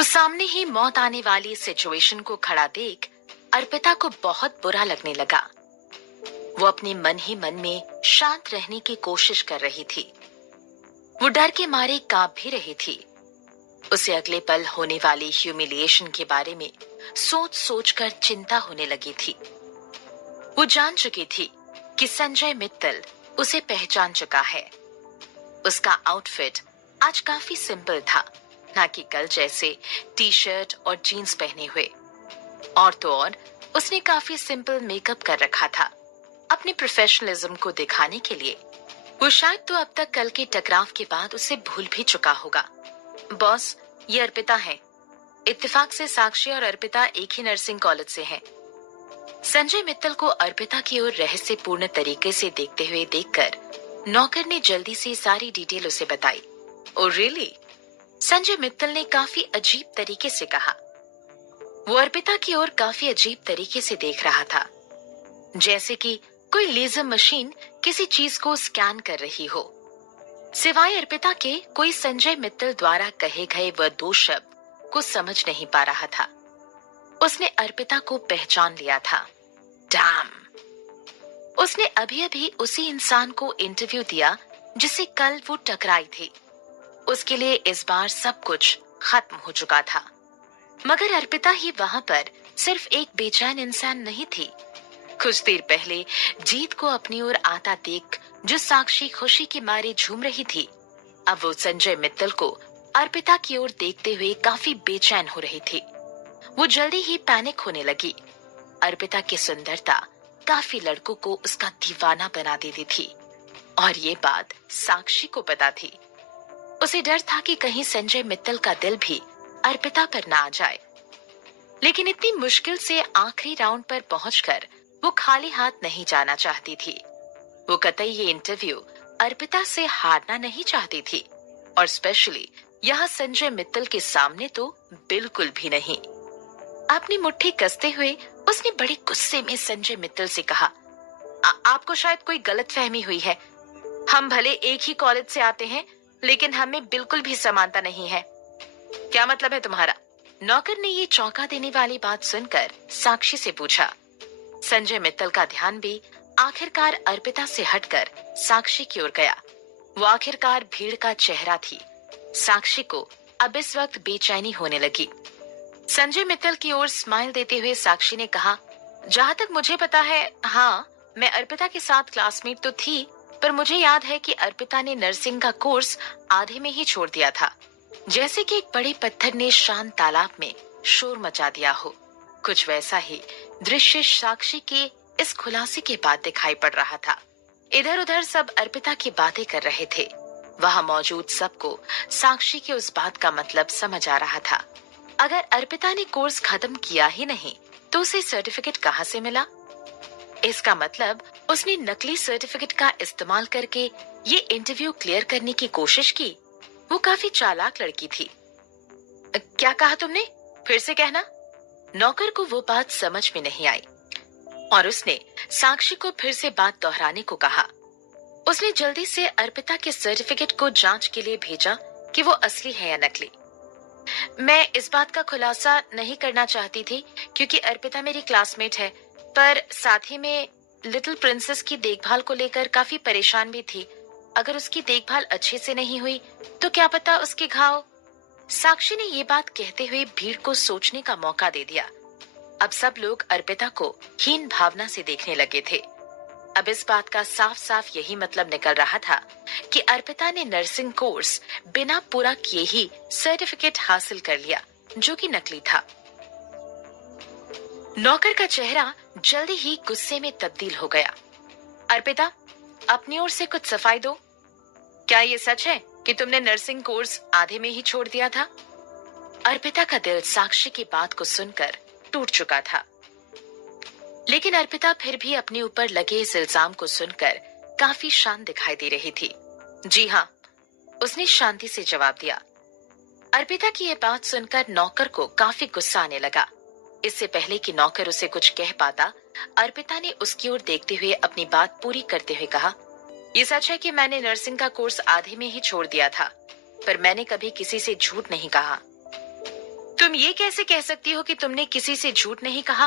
वो सामने ही मौत आने वाली सिचुएशन को खड़ा देख अर्पिता को बहुत बुरा लगने लगा। वो अपने मन ही मन में शांत रहने की कोशिश कर रही थी। वो डर के मारे कांप भी रही थी। उसे अगले पल होने वाली ह्यूमिलिएशन के बारे में सोच सोच कर चिंता होने लगी थी। वो जान चुकी थी कि संजय मित्तल उसे पहचान चुका है। उसका आउटफिट आज काफी सिंपल था, ना कि कल जैसे टी शर्ट और जीन्स पहने हुए। और तो और उसने काफी सिंपल मेकअप कर रखा था अपने प्रोफेशनलिज्म को दिखाने के लिए। वो शायद तो अब तक कल के टकराव के बाद उसे भूल भी चुका होगा। बॉस, ये अर्पिता है। इत्तेफाक से साक्षी और अर्पिता एक ही नर्सिंग कॉलेज से हैं। संजय मित्तल को अर्पिता की ओर रहस्यपूर्ण तरीके से देखते हुए देखकर नौकर ने जल्दी से सारी डिटेल उसे बताई। Oh really? संजय मित्तल ने काफी अजीब तरीके से कहा। वो अर्पिता की ओर काफी अजीब तरीके से देख रहा था, जैसे कि कोई लेजर मशीन किसी चीज को स्कैन कर रही हो। सिवाय अर्पिता के कोई संजय मित्तल द्वारा कहे गए वह दो शब्द को समझ नहीं पा रहा था। उसने अर्पिता को पहचान लिया था। डैम! उसने अभी अभी उसी इंसान को इंटरव्यू दिया जिसे कल वो टकराई थी। उसके लिए इस बार सब कुछ खत्म हो चुका था। मगर अर्पिता ही वहां पर सिर्फ एक बेचैन इंसान नहीं थी। कुछ देर पहले जीत को अपनी ओर आता देख जो साक्षी खुशी के मारे झूम रही थी, अब वो संजय मित्तल को अर्पिता की ओर देखते हुए काफी बेचैन हो रही थी। वो जल्दी ही पैनिक होने लगी। अर्पिता की सुंदरता काफी लड़कों को उसका दीवाना बना देती थी और ये बात साक्षी को पता थी। उसे डर था कि कहीं संजय मित्तल का दिल भी अर्पिता पर ना आ जाए। लेकिन इतनी मुश्किल से आखिरी राउंड पर पहुंचकर वो खाली हाथ नहीं जाना चाहती थी। वो कतई ये इंटरव्यू अर्पिता से हारना नहीं चाहती थी और स्पेशली यहाँ संजय मित्तल के सामने तो बिल्कुल भी नहीं। अपनी मुट्ठी कसते हुए उसने बड़े गुस्से में संजय मित्तल से कहा, आपको शायद कोई गलतफहमी हुई है। हम भले एक ही कॉलेज से आते हैं, लेकिन हमें बिल्कुल भी समानता नहीं है। क्या मतलब है तुम्हारा? नौकर ने ये चौंका देने वाली बात सुनकर साक्षी से पूछा। संजय मित्तल का ध्यान भी आखिरकार अर्पिता से हटकर साक्षी की ओर गया। वो आखिरकार भीड़ का चेहरा थी। साक्षी को अब इस वक्त बेचैनी होने लगी। संजय मित्तल की ओर स्माइल देते हुए साक्षी ने कहा, जहाँ तक मुझे पता है, हाँ, मैं अर्पिता के साथ क्लासमेट तो थी, पर मुझे याद है कि अर्पिता ने नर्सिंग का कोर्स आधे में ही छोड़ दिया था। जैसे कि एक बड़े पत्थर ने शांत तालाब में शोर मचा दिया हो। कुछ वैसा ही दृश्य साक्षी के इस खुलासे के बाद दिखाई पड़ रहा था। इधर उधर सब अर्पिता की बातें कर रहे थे। वहां मौजूद सबको साक्षी के उस बात का मतलब समझ आ रहा था। अगर अर्पिता ने कोर्स खत्म किया ही नहीं तो उसे सर्टिफिकेट कहाँ से मिला? इसका मतलब उसने नकली सर्टिफिकेट का इस्तेमाल करके ये इंटरव्यू क्लियर करने की कोशिश की। वो काफी चालाक लड़की थी। क्या कहा तुमने? फिर से कहना। नौकर को वो बात समझ में नहीं आई और उसने साक्षी को फिर से बात दोहराने को कहा। उसने जल्दी से अर्पिता के सर्टिफिकेट को जांच के लिए भेजा कि वो असली है या नकली। मैं इस बात का खुलासा नहीं करना चाहती थी क्योंकि अर्पिता मेरी क्लासमेट है, पर साथ ही में लिटिल प्रिंसेस की देखभाल को लेकर काफी परेशान भी थी। अगर उसकी देखभाल अच्छे से नहीं हुई तो क्या पता उसके घाव। साक्षी ने ये बात कहते हुए भीड़ को सोचने का मौका दे दिया। अब सब लोग अर्पिता को हीन भावना से देखने लगे थे। अब इस बात का साफ साफ यही मतलब निकल रहा था कि अर्पिता ने नर्सिंग कोर्स बिना पूरा किए ही सर्टिफिकेट हासिल कर लिया, जो कि नकली था। नौकर का चेहरा जल्दी ही गुस्से में तब्दील हो गया। अर्पिता, अपनी ओर से कुछ सफाई दो। क्या ये सच है कि तुमने नर्सिंग कोर्स आधे में ही छोड़ दिया था? अर्पिता का दिल साक्षी की बात को सुनकर टूट चुका था, लेकिन अर्पिता फिर भी अपने ऊपर लगे इस इल्जाम को सुनकर काफी शांत दिखाई दे रही थी। जी हाँ, उसने शांति से जवाब दिया। अर्पिता की ये बात सुनकर नौकर को काफी गुस्सा आने लगा। इससे पहले कि नौकर उसे कुछ कह पाता, अर्पिता ने उसकी ओर देखते हुए अपनी बात पूरी करते हुए कहा, ये सच है कि मैंने नर्सिंग का कोर्स आधे में ही छोड़ दिया था, पर मैंने कभी किसी से झूठ नहीं कहा। तुम ये कैसे कह सकती हो कि तुमने किसी से झूठ नहीं कहा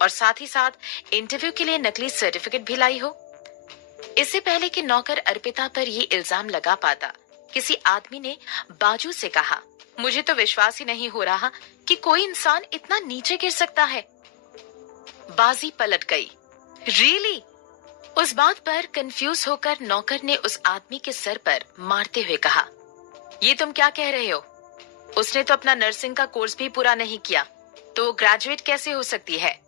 और साथ ही साथ इंटरव्यू के लिए नकली सर्टिफिकेट भी लाई हो? इससे पहले कि नौकर अर्पिता पर ये इल्जाम लगा पाता, किसी आदमी ने बाजू से कहा, मुझे तो विश्वास ही नहीं हो रहा कि कोई इंसान इतना नीचे गिर सकता है। बाजी पलट गई। रियली? उस बात पर कंफ्यूज होकर नौकर ने उस आदमी के सर पर मारते हुए कहा, ये तुम क्या कह रहे हो? उसने तो अपना नर्सिंग का कोर्स भी पूरा नहीं किया, तो ग्रेजुएट कैसे हो सकती है?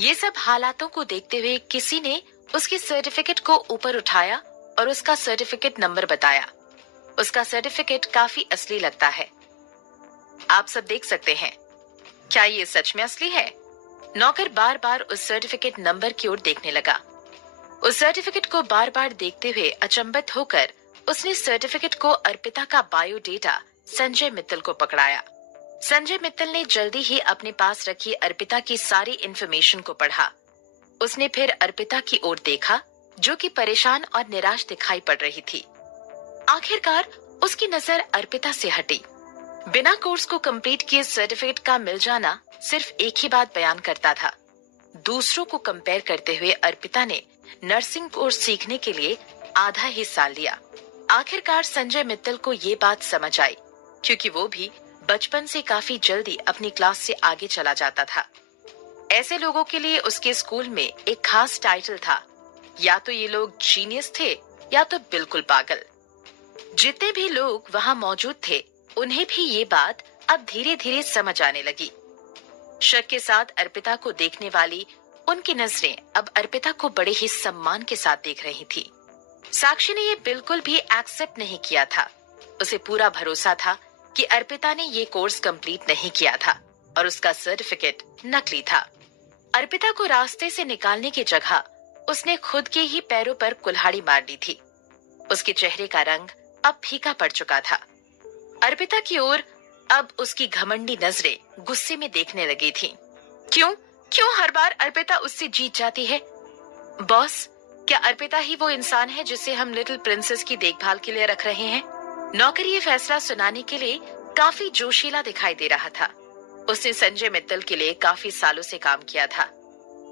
ये सब हालातों को देखते हुए किसी ने उसकी सर्टिफिकेट को ऊपर उठाया और उसका सर्टिफिकेट नंबर बताया। उसका सर्टिफिकेट काफी असली लगता है। आप सब देख सकते हैं। क्या ये सच में असली है? नौकर बार बार उस सर्टिफिकेट नंबर की ओर देखने लगा। उस सर्टिफिकेट को बार बार देखते हुए अचंभित होकर उसने सर्टिफिकेट को अर्पिता का बायोडेटा संजय मित्तल को पकड़ाया। संजय मित्तल ने जल्दी ही अपने पास रखी अर्पिता की सारी इन्फॉर्मेशन को पढ़ा। उसने फिर अर्पिता की ओर देखा, जो कि परेशान और निराश दिखाई पड़ रही थी। आखिरकार उसकी नजर अर्पिता से हटी। बिना कोर्स को कंप्लीट किए सर्टिफिकेट का मिल जाना सिर्फ एक ही बात बयान करता था। दूसरों को कंपेयर करते हुए अर्पिता ने नर्सिंग कोर्स सीखने के लिए आधा ही साल लिया। आखिरकार संजय मित्तल को ये बात समझ आई, क्योंकि वो भी बचपन से काफी जल्दी अपनी क्लास से आगे चला जाता था। ऐसे लोगों के लिए उसके स्कूल में एक खास टाइटल था, या तो ये लोग जीनियस थे या तो बिल्कुल पागल। जितने भी लोग वहाँ मौजूद थे, उन्हें भी ये बात अब धीरे धीरे समझ आने लगी। शक के साथ अर्पिता को देखने वाली उनकी नजरें अब अर्पिता को बड़े ही सम्मान के साथ देख रही थी। साक्षी ने ये बिल्कुल भी एक्सेप्ट नहीं किया था। उसे पूरा भरोसा था कि अर्पिता ने ये कोर्स कंप्लीट नहीं किया था और उसका सर्टिफिकेट नकली था। अर्पिता को रास्ते से निकालने की जगह उसने खुद के ही पैरों पर कुल्हाड़ी मार ली थी। उसके चेहरे का रंग अब फीका पड़ चुका था। अर्पिता की ओर अब उसकी घमंडी नजरें गुस्से में देखने लगी थी। क्यों हर बार अर्पिता उससे जीत जाती है? बॉस, क्या अर्पिता ही वो इंसान है जिसे हम लिटिल प्रिंसेस की देखभाल के लिए रख रहे हैं? नौकर ये फैसला सुनाने के लिए काफी जोशीला दिखाई दे रहा था। उसने संजय मित्तल के लिए काफी सालों से काम किया था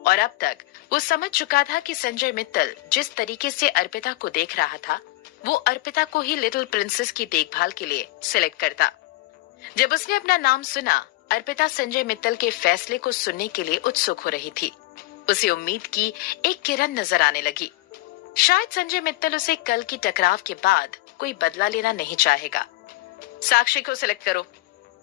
और अब तक वो समझ चुका था कि संजय मित्तल जिस तरीके से अर्पिता को देख रहा था, वो अर्पिता को ही लिटिल प्रिंसेस की देखभाल के लिए सिलेक्ट करता। जब उसने अपना नाम सुना, अर्पिता संजय मित्तल के फैसले को सुनने के लिए उत्सुक हो रही थी। उसे उम्मीद की एक किरण नजर आने लगी। शायद संजय मित्तल उसे कल की टकराव के बाद कोई बदला लेना नहीं चाहेगा। साक्षी को सिलेक्ट करो।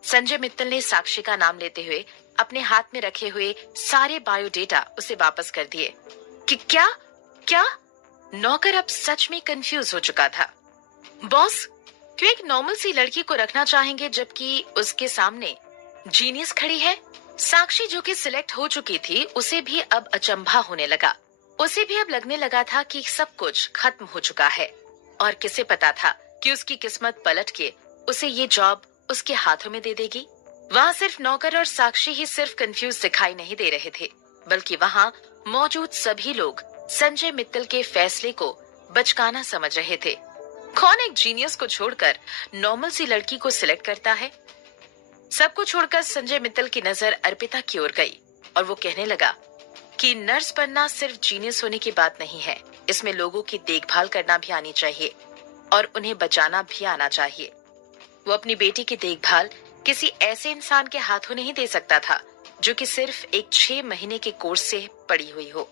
संजय मित्तल ने साक्षी का नाम लेते हुए अपने हाथ में रखे हुए सारे बायोडेटा उसे वापस कर दिए। कि क्या? नौकर अब सच में कंफ्यूज हो चुका था। बॉस, क्यों एक नॉर्मल सी लड़की को रखना चाहेंगे जबकि उसके सामने जीनियस खड़ी है? साक्षी जो कि सिलेक्ट हो चुकी थी, उसे भी अब अचंभा होने लगा। उसे भी अब लगने लगा था कि सब कुछ खत्म हो चुका है और किसे पता था कि उसकी किस्मत पलट के उसे ये जॉब उसके हाथों में दे देगी। वहाँ सिर्फ नौकर और साक्षी ही सिर्फ कंफ्यूज दिखाई नहीं दे रहे थे, बल्कि वहाँ मौजूद सभी लोग संजय मित्तल के फैसले को बचकाना समझ रहे थे। कौन एक जीनियस को छोड़कर नॉर्मल सी लड़की को सिलेक्ट करता है? सबको छोड़कर संजय मित्तल की नजर अर्पिता की ओर गई और वो कहने लगा कि नर्स बनना सिर्फ जीनियस होने की बात नहीं है, इसमें लोगों की देखभाल करना भी आनी चाहिए और उन्हें बचाना भी आना चाहिए। वो अपनी बेटी की देखभाल किसी ऐसे इंसान के हाथों नहीं दे सकता था जो कि सिर्फ एक 6 महीने के कोर्स से पड़ी हुई हो।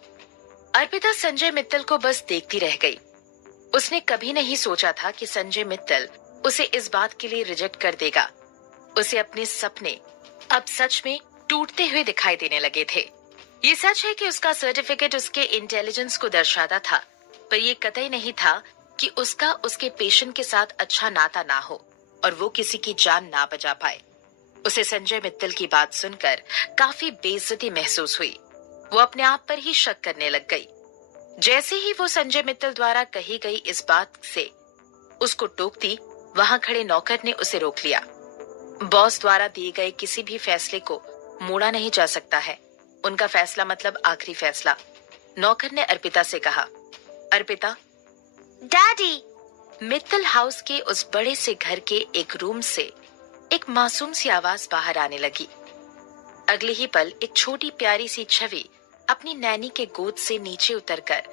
अर्पिता संजय मित्तल को बस देखती रह गई। उसने कभी नहीं सोचा था कि संजय मित्तल उसे इस बात के लिए रिजेक्ट कर देगा। उसे अपने सपने अब सच में टूटते हुए दिखाई देने लगे थे। ये सच है कि उसका सर्टिफिकेट उसके इंटेलिजेंस को दर्शाता था, पर ये कतई नहीं था कि उसका उसके पेशेंट के साथ अच्छा नाता ना हो और वो किसी की जान ना बचा पाए। उसे संजय मित्तल की बात सुनकर काफी बेइज्जती महसूस हुई। वो अपने आप पर ही शक करने लग गई। जैसे ही वो संजय मित्तल द्वारा कही गई इस बात से उसको टोकती, वहां खड़े नौकर ने उसे रोक लिया। बॉस द्वारा दिए गए किसी भी फैसले को मोड़ा नहीं जा सकता है। उनका फैसला मतलब आखिरी फैसला। नौकर ने अर्पिता से कहा। अर्पिता। डैडी। मित्तल हाउस के उस बड़े से घर के एक रूम से एक मासूम सी आवाज बाहर आने लगी। अगले ही पल एक छोटी प्यारी सी छवि अपनी नैनी के गोद से नीचे उतरकर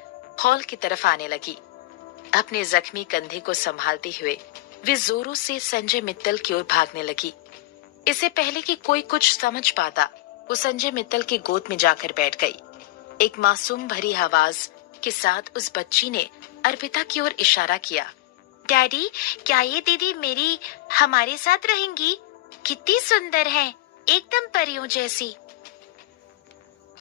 हॉल की तरफ आने लगी। अपने जख्मी कंधे को संभालते हुए वे जोरों से संजय मित्तल की ओर भागने लगी। इससे पहले कि कोई कुछ समझ पाता, वो संजय मित्तल की गोद में जाकर बैठ गई। एक मासूम भरी आवाज के साथ उस बच्ची ने अर्पिता की ओर इशारा किया। डैडी, क्या ये दीदी मेरी हमारे साथ रहेंगी? कितनी सुंदर है, एकदम परियों जैसी।